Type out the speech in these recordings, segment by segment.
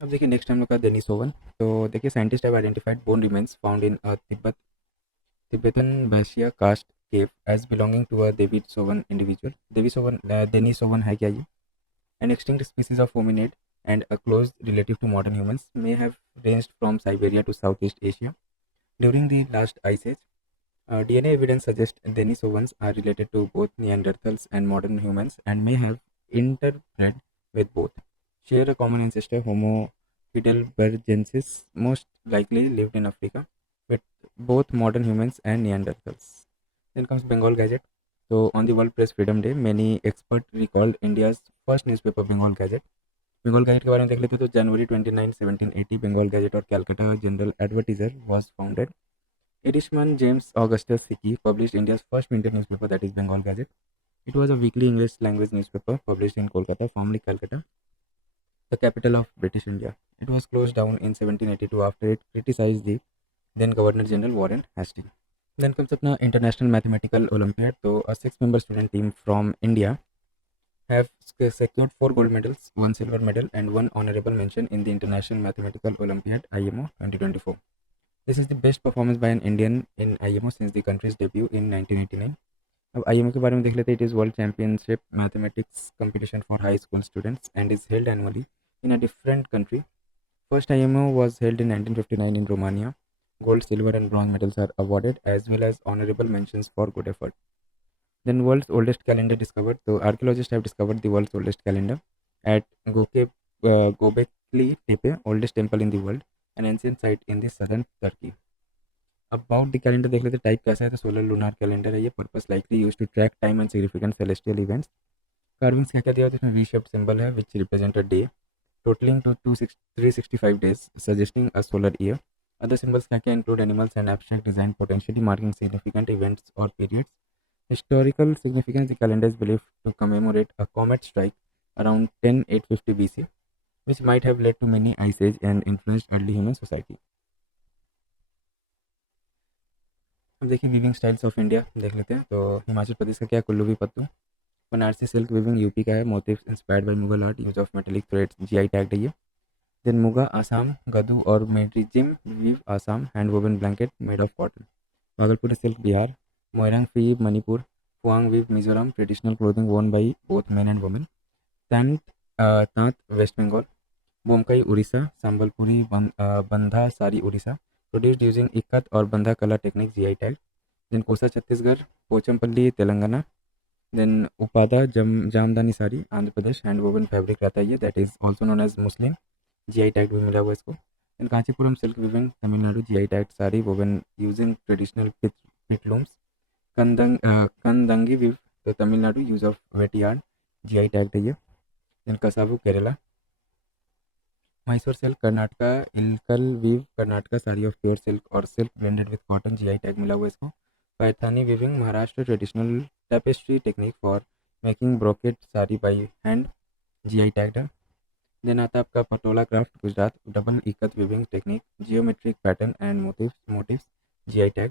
अब देखिए नेक्स्ट हम लोग का देनिसोवन। तो देखिए scientist have identified bone remains found in Tibetan Basia caste cave as belonging to a Devisovan individual. Denisovan है क्या ये? An extinct species of hominid and a close relative to modern humans may have ranged from Siberia to Southeast Asia during the last ice age. DNA evidence suggests Denisovans are related to both Neanderthals and modern humans and may have interbred with both. Share a common ancestor, Homo heidelbergensis, most likely lived in Africa with both modern humans and Neanderthals. Then comes Bengal Gazette. So, on the World Press Freedom Day, many experts recalled India's first newspaper, Bengal Gazette. Bengal Gazette के बारे में देख लेते हैं तो जनवरी 29, 1780 Bengal gadget और Calcutta general advertiser was founded. Irishman James Augustus Hickey published India's first printed newspaper, that is Bengal Gazette. It was a weekly English language newspaper published in Kolkata, formerly Calcutta, the capital of British India. It was closed down in 1782 after it criticized the then Governor General Warren Hastings. Then comes अपना International Mathematical Olympiad. So a six-member student team from India have secured 4 gold medals, 1 silver medal, and 1 honorable mention in the International Mathematical Olympiad (IMO) 2024. This is the best performance by an Indian in IMO since the country's debut in 1989. अब IMO के बारे में देख लेते हैं. It is world championship mathematics competition for high school students and is held annually in a different country. First IMO was held in 1959 in Romania. Gold, silver, and bronze medals are awarded as well as honorable mentions for good effort. Then world's oldest calendar discovered. So archaeologists have discovered the world's oldest calendar at Gobekli Tepe, oldest temple in the world, an ancient site in the southern Turkey. About the calendar देख लेते type कैसा है. तो solar lunar calendar है ये. Purpose likely use to track time and significant celestial events. Carvings क्या क्या दिया होता है इसमें. वी शेप्ड सिंबल है which represent a day totalling to 365 days suggesting a solar year. Other symbols क्या क्या include animals and abstract design potentially marking significant events और periods. Historical significance the calendar is believed to commemorate a comet strike around 10,850 BC, which might have led to many ice age and influenced early human society. अब देखिए weaving styles of India देख लेते हैं. तो हिमाचल प्रदेश का क्या कुल्लू भी Pattu. Banarasi silk weaving UP का है. Motifs inspired by Mughal art. Use of metallic threads GI tagged है ये. देन मुगा आसाम. गदू और मेड्रिजिम weave Assam. Hand woven blanket made of cotton. Bhagalpuri silk Bihar. Moirang weave Manipur. Puan weave Mizoram. Traditional clothing worn by both men and women. तैंत Tant West Bengal. Bomkai Orissa. Sambalpuri Bandha sari Orissa. Produced using ikat और बंधा कला technique GI tag. Then Kosa Chhattisgarh. Pochampally Telangana. Then Uppada Jamdani sari Andhra Pradesh. Hand woven fabric रहता है ये. That is also known as muslin. GI tag भी मिला हुआ इसको. Then Kanchipuram silk weaving Tamil Nadu. GI tag sari woven using traditional pit looms. Kandangi weave तो Tamil Nadu. Use of weft yarn. GI tag है ये. Then Kasavu Kerala. Mysore silk Karnataka. Ilkal weave Karnataka sari of pure silk और silk blended with cotton. GI tag मिला हुआ इसको. Paithani weaving Maharashtra. Traditional tapestry technique for making brocade sari by hand. GI tag है. Then आता है आपका Patola craft Gujarat. Double ikat weaving technique geometric pattern and motifs. GI tag.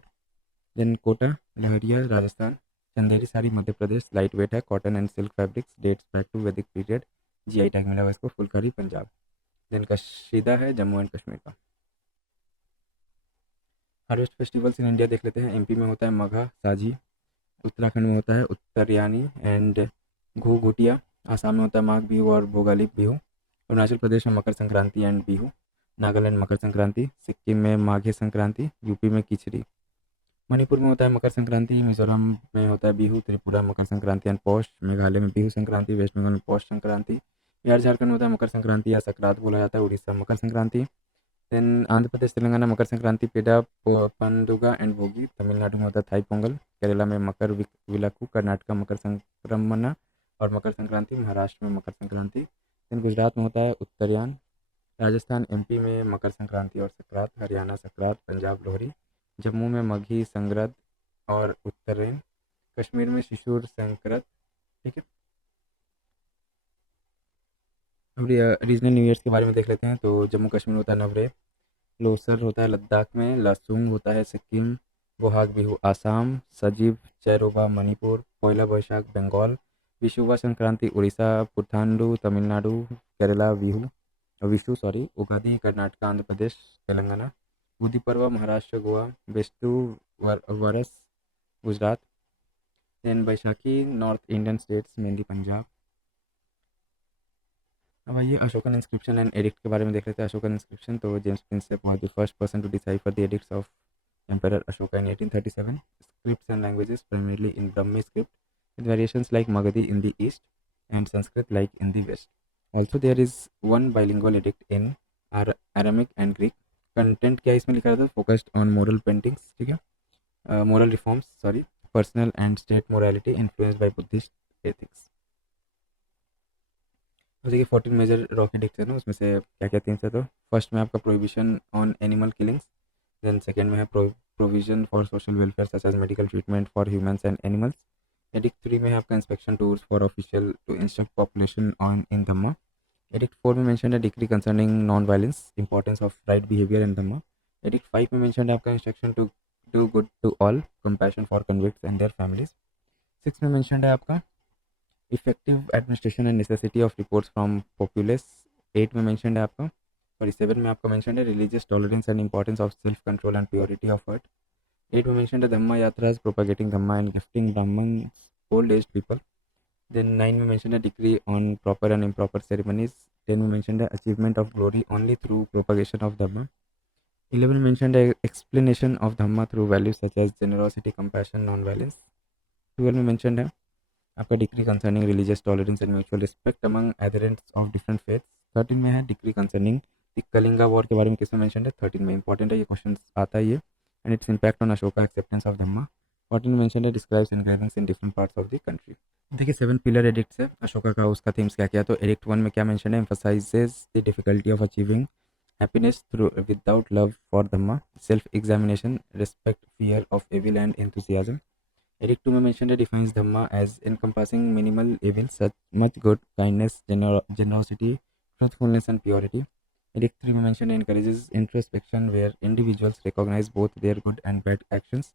Then Kota Lehariya Rajasthan. Chanderi sari Madhya Pradesh. Light weight है. Cotton and silk fabrics dates back to Vedic period. GI tag मिला हुआ इसको. Phulkari Punjab. Then कशीदा है Jammu and Kashmir का. हार्वेस्ट फेस्टिवल्स इन इंडिया देख लेते हैं. एमपी में होता है मघा साझी. उत्तराखंड में होता है उत्तरयानी एंड घूघुटिया. आसाम में होता है माघ बिहू और भोगाली बिहू. अरुणाचल प्रदेश में मकर संक्रांति एंड बिहू. नागालैंड मकर संक्रांति. सिक्किम में माघे संक्रांति. यूपी में किचड़ी. मणिपुर में होता है मकर संक्रांति. मिजोरम में होता है बिहू. त्रिपुरा मकर संक्रांति एंड पौष. मेघालय में बिहू संक्रांति. वेस्ट बंगाल में पौष संक्रांति. बिहार झारखंड में होता है मकर संक्रांति या सक्रांत बोला जाता है. उड़ीसा मकर संक्रांति. Then Andhra Pradesh Telangana Makar Sankranti Pedda Panduga and Bhogi. तमिलनाडु में होता है थाई पोंगल. केरला में मकर विलाकू. कर्नाटका मकर संक्रमण और मकर संक्रांति. महाराष्ट्र में मकर संक्रांति. देन गुजरात में होता है उत्तरायण. राजस्थान एमपी में मकर संक्रांति और सक्रांत. हरियाणा सक्रांत. पंजाब लोहरी. जम्मू में मघी संग्रद और उत्तरायण. कश्मीर में शिशुर संक्रांत. ठीक है. अब रीजनल न्यू ईयर्स के बारे में देख लेते हैं. तो जम्मू कश्मीर में होता है नवरे. लोसर होता है लद्दाख में. लसुंग होता है Sikkim. Bohag Bihu Assam. Sajibu Cheiraoba Manipur. Poila Baishakh Bengal. Vishuva Sankranti Orissa. Puthandu Tamil Nadu. Kerala Bihu Vishu sorry, Ugadi Karnataka, Andhra Pradesh, Telangana, Gudi Padwa Maharashtra, Goa, Bestu Varas Gujarat, then Baisakhi north Indian states mainly Punjab. अब आइए अशोकन इंस्क्रिप्शन एंड एडिक्ट के बारे में देख लेते हैं। अशोकन इंस्क्रिप्शन, तो James Prinsep was the first person to decipher the edicts of Emperor Ashoka in 1837. Scripts and languages primarily in Brahmi script, with variations like Magadhi in the east and Sanskrit like in the west. Also, there is one bilingual edict in Aramaic and Greek. Content क्या इसमें लिखा था? Focused on moral paintings, ठीक है, moral reforms, sorry, personal and state morality influenced by Buddhist ethics. जैसे कि 14 major rock edict है ना, उसमें से क्या क्या तीन से, तो फर्स्ट में आपका prohibition on animal killings, then second में है provision for social welfare such as medical treatment for humans and animals. Edict 3 में है आपका inspection tours for official to instruct population on in Dhamma. Edict 4 में मेंशन है decree concerning non violence, importance of right behaviour in Dhamma. Edict 5 में mention है आपका instruction to do good to all, compassion for convicts and their families. 6 में mention है आपका effective administration and necessity of reports from populace. 8 में mention है आपका, sorry 7 में आपका मेंशन है religious tolerance and importance of self control and purity of heart. 8 में मेंशन है Dhamma yatras propagating Dhamma and gifting Brahmins old age people. Then 9 में मेंशन है decree on proper and improper ceremonies. 10 में मेंशन है achievement of glory only through propagation of Dhamma. 11 में mention है explanation of Dhamma through values such as generosity, compassion, non violence. 12 में mention है आपका decree concerning religious tolerance and mutual respect among adherents of different faiths. 13 में है decree concerning the Kalinga war के बारे में किसमें मेंशन है? 13 में। इंपॉर्टेंट है, ये क्वेश्चन आता है ये, and its impact on Ashoka acceptance of Dhamma. 14 में मेंशन है describes engravings in different parts of the country. देखिए 7 पिलर एडिक्ट्स है अशोका का, उसका थीम्स क्या क्या, तो एडिक्ट 1 में क्या मेंशन है? Emphasizes the difficulty of achieving happiness through without love for Dhamma, self examination, respect, fear of evil and enthusiasm. Edict 2 में mentioned है defines Dhamma as encompassing minimal evil, such much good, kindness, generosity, truthfulness and purity. Edict 3 में mentioned है encourages introspection where individuals recognize both their good and bad actions.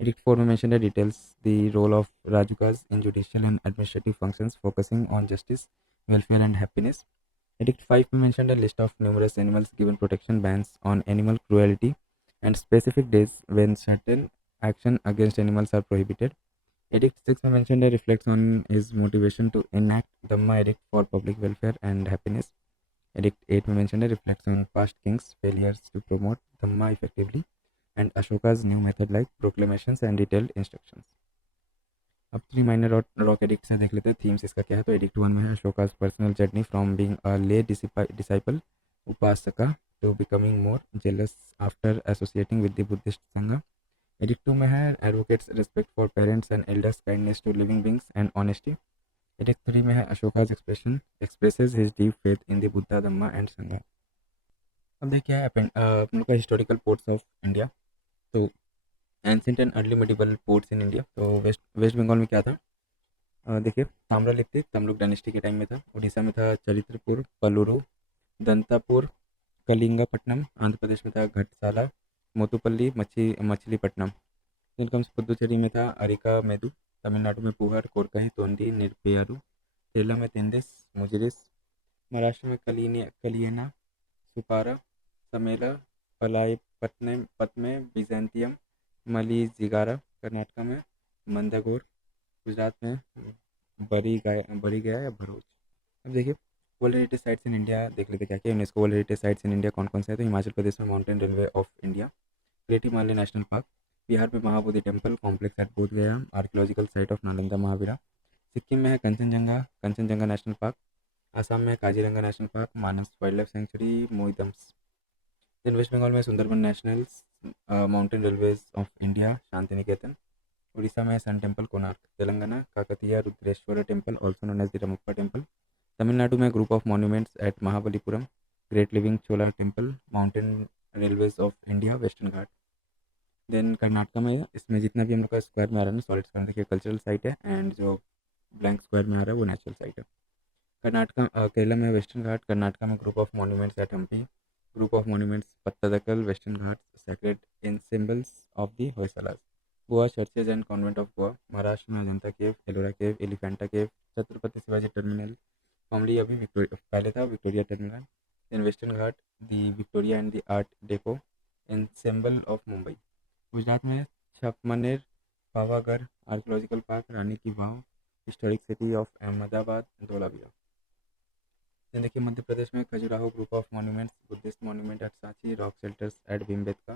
Edict 4 में mentioned है details the role of Rajukas in judicial and administrative functions focusing on justice, welfare and happiness. Edict 5 में mentioned है list of numerous animals given protection, bans on animal cruelty and specific days when certain action against animals are prohibited. Edict 6 में mentioned है reflects on his motivation to enact Dhamma edict for public welfare and happiness. Edict 8 में mentioned है reflects on past kings' failures to promote Dhamma effectively and Ashoka's new method like proclamations and detailed instructions. अब 3 minor rock addicts हैं, देख लेते हैं themes इसका क्या है। तो एडिक्ट 1 में है अशोका's personal journey from being a lay disciple upasaka to becoming more jealous after associating with the Buddhist Sangha. Edict 2 में है advocates respect for parents and elders, kindness to living beings and honesty. Edict 3 में है Ashoka's expresses his deep faith in the Buddha, Dhamma and Sangha. अब देखिए अपन लोग का historical ports of India, तो ancient and early medieval ports in India. तो West Bengal में क्या था, देखिए ताम्रलिप्ति तमलुक डायनेस्टी के टाइम में था। उड़ीसा में था चरित्रपुर, पलुरु, दंतापुर, कलिंगापट्टनम। आंध्र प्रदेश में था घटसाला, मोतुपल्ली, मछलीपट्टनम। देन कम्स पुदुचेरी में था अरिका मेदु। तमिलनाडु में पुहर, कोरकही, तोंडी, निर्पेयारू। केरला में तेंदिस, मुजिरिस। महाराष्ट्र में कलियना, सुपारा, समेला, पत्मे, बिजेंतियम, मलीजिगारा। कर्नाटका में मंदागोर। गुजरात में बरी गया या भरूच। अब देखिए world heritage sites in India देख लेते क्या क्या UNESCO world heritage sites in India कौन कौन से है। तो हिमाचल प्रदेश में mountain railway of India, great Himalaya national park. Bihar में Mahabodhi temple complex at Bodh Gaya, archaeological site of Nalanda Mahavira. Sikkim में है कंचनजंगा नेशनल पार्क। आसाम में है Kaziranga national park, Manas wildlife sanctuary, Moidams. Then West Bengal में Sundarban nationals, mountain railways of India, Shanti Niketan. Orissa में sun temple, Konark. Telangana Kakatiya Rudreshwar temple also known as the Ramappa temple. Tamil Nadu में group of monuments at Mahabalipuram, great living Chola temple, mountain railways of India, western घाट। Then Karnataka में इसमें जितना भी हम लोग का स्क्वायर में आ रहा है ना सॉलिड स्क्वायर, देखिए कल्चरल साइट है, एंड जो ब्लैंक स्क्वायर में आ रहा है वो नेचुरल साइट है। कर्नाटका केरला में वेस्टर्न घाट। कर्नाटका में group of monuments at Hampi, group of monuments Pattadakal, western घाट, sacred ensembles of the Hoysalas. Goa churches and convent of Goa. Maharashtra में Ajanta cave, Ellora cave, Elephanta cave, Chhatrapati Shivaji terminal, formerly अभी पहले था विक्टोरिया टर्मिनल। इन वेस्टर्न घाट the Victoria and the art deco ensemble of Mumbai. Gujarat में Champaner, Pavagadh archaeological park, Rani की Vav, historic city of Ahmedabad, Dholavira. then देखिए मध्य प्रदेश में Khajuraho group of monuments, Buddhist monument at Sanchi, rock shelters at Bhimbetka.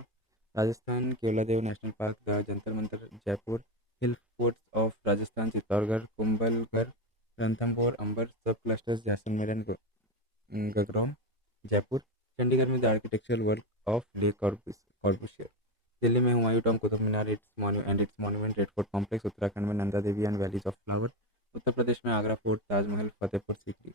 Rajasthan Keoladeo national park, the Jantar Mantar Jaipur, hill forts of Rajasthan Chittorgarh, Kumbhalgarh, Ranthambore, Amber sub clusters Jaisalmer and Gagron Jaipur. Chandigarh में the architectural work of Le Corbusier. Delhi में Humayun tomb, Qutub Minar and its monument, red fort complex. Uttarakhand में Nanda Devi and valleys of flower. Uttar Pradesh में Agra fort, Taj Mahal, Fatehpur Sikri.